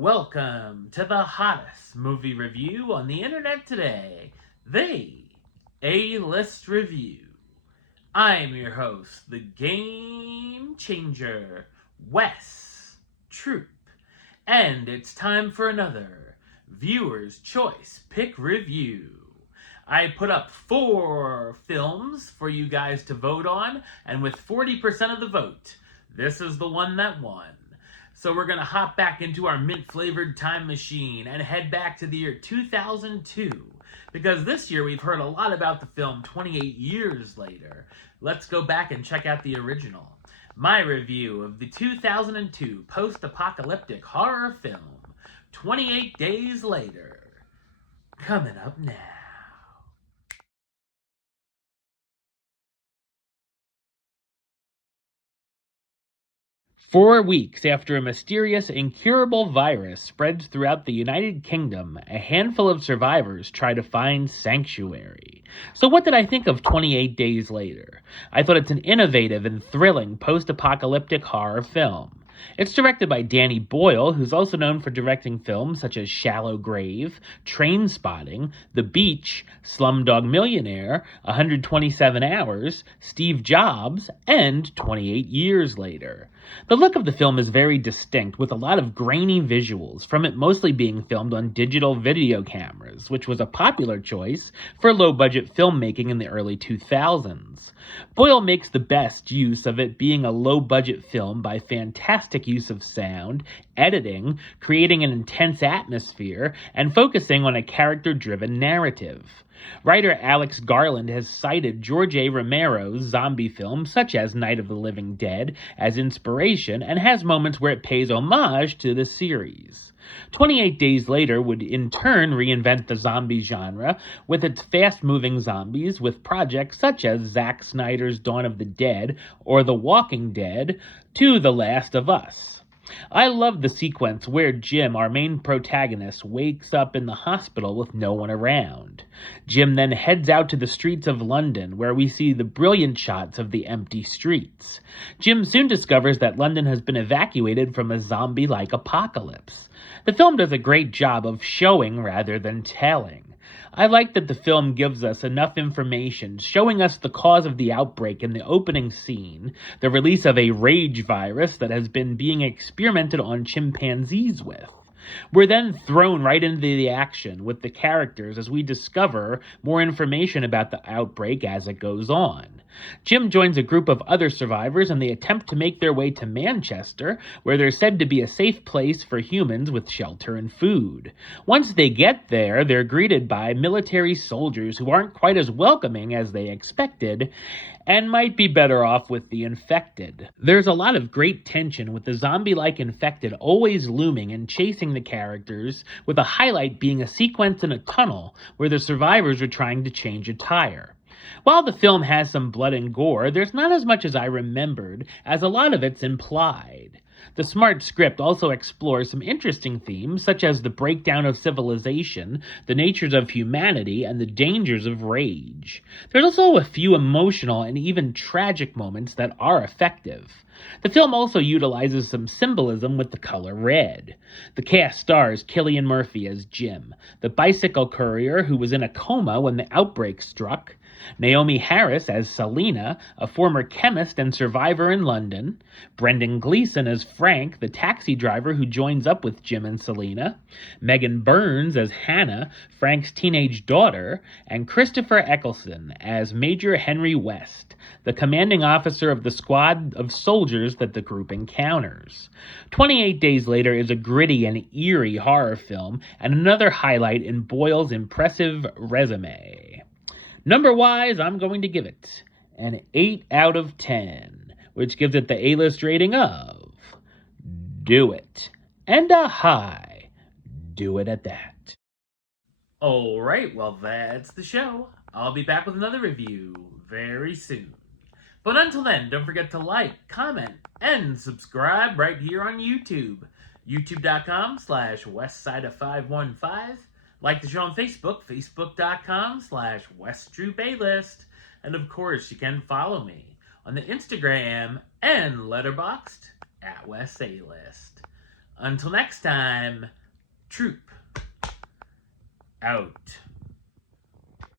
Welcome to the hottest movie review on the internet today, the A-List Review. I'm your host, the Game Changer, Wes Troop, and it's time for another Viewer's Choice Pick Review. I put up 4 films for you guys to vote on, and with 40% of the vote, this is the one that won. So we're going to hop back into our mint-flavored time machine and head back to the year 2002. Because this year we've heard a lot about the film 28 Years Later. Let's go back and check out the original. My review of the 2002 post-apocalyptic horror film, 28 Days Later. Coming up now. 4 weeks after a mysterious, incurable virus spreads throughout the United Kingdom, a handful of survivors try to find sanctuary. So what did I think of 28 Days Later? I thought it's an innovative and thrilling post-apocalyptic horror film. It's directed by Danny Boyle, who's also known for directing films such as Shallow Grave, Trainspotting, The Beach, Slumdog Millionaire, 127 Hours, Steve Jobs, and 28 Years Later. The look of the film is very distinct, with a lot of grainy visuals, from it mostly being filmed on digital video cameras, which was a popular choice for low-budget filmmaking in the early 2000s. Boyle makes the best use of it being a low-budget film by fantastic use of sound, editing, creating an intense atmosphere, and focusing on a character-driven narrative. Writer Alex Garland has cited George A. Romero's zombie films, such as Night of the Living Dead, as inspiration, and has moments where it pays homage to the series. 28 Days Later would in turn reinvent the zombie genre with its fast-moving zombies, with projects such as Zack Snyder's Dawn of the Dead or The Walking Dead to The Last of Us. I love the sequence where Jim, our main protagonist, wakes up in the hospital with no one around. Jim then heads out to the streets of London, where we see the brilliant shots of the empty streets. Jim soon discovers that London has been evacuated from a zombie-like apocalypse. The film does a great job of showing rather than telling. I like that the film gives us enough information, showing us the cause of the outbreak in the opening scene, the release of a rage virus that has been being experimented on chimpanzees with. We're then thrown right into the action with the characters as we discover more information about the outbreak as it goes on. Jim joins a group of other survivors and they attempt to make their way to Manchester, where they're said to be a safe place for humans with shelter and food. Once they get there, they're greeted by military soldiers who aren't quite as welcoming as they expected, and might be better off with the infected. There's a lot of great tension with the zombie-like infected always looming and chasing the characters, with a highlight being a sequence in a tunnel where the survivors are trying to change a tire. While the film has some blood and gore, there's not as much as I remembered, as a lot of it's implied. The smart script also explores some interesting themes, such as the breakdown of civilization, the natures of humanity, and the dangers of rage. There's also a few emotional and even tragic moments that are effective. The film also utilizes some symbolism with the color red. The cast stars Cillian Murphy as Jim, the bicycle courier who was in a coma when the outbreak struck, Naomi Harris as Selena, a former chemist and survivor in London, Brendan Gleeson as Frank, the taxi driver who joins up with Jim and Selena, Megan Burns as Hannah, Frank's teenage daughter, and Christopher Eccleston as Major Henry West, the commanding officer of the squad of soldiers that the group encounters. 28 Days Later is a gritty and eerie horror film, and another highlight in Boyle's impressive resume. Number-wise, I'm going to give it an 8 out of 10, which gives it the A-list rating of do it, and a high do it at that. Alright, well that's the show. I'll be back with another review very soon. But until then, don't forget to like, comment, and subscribe right here on YouTube. youtube.com/westside515. Like the show on Facebook, facebook.com/WestTroopAlist. And of course, you can follow me on the Instagram and Letterboxd @WestAlist. Until next time, troop out.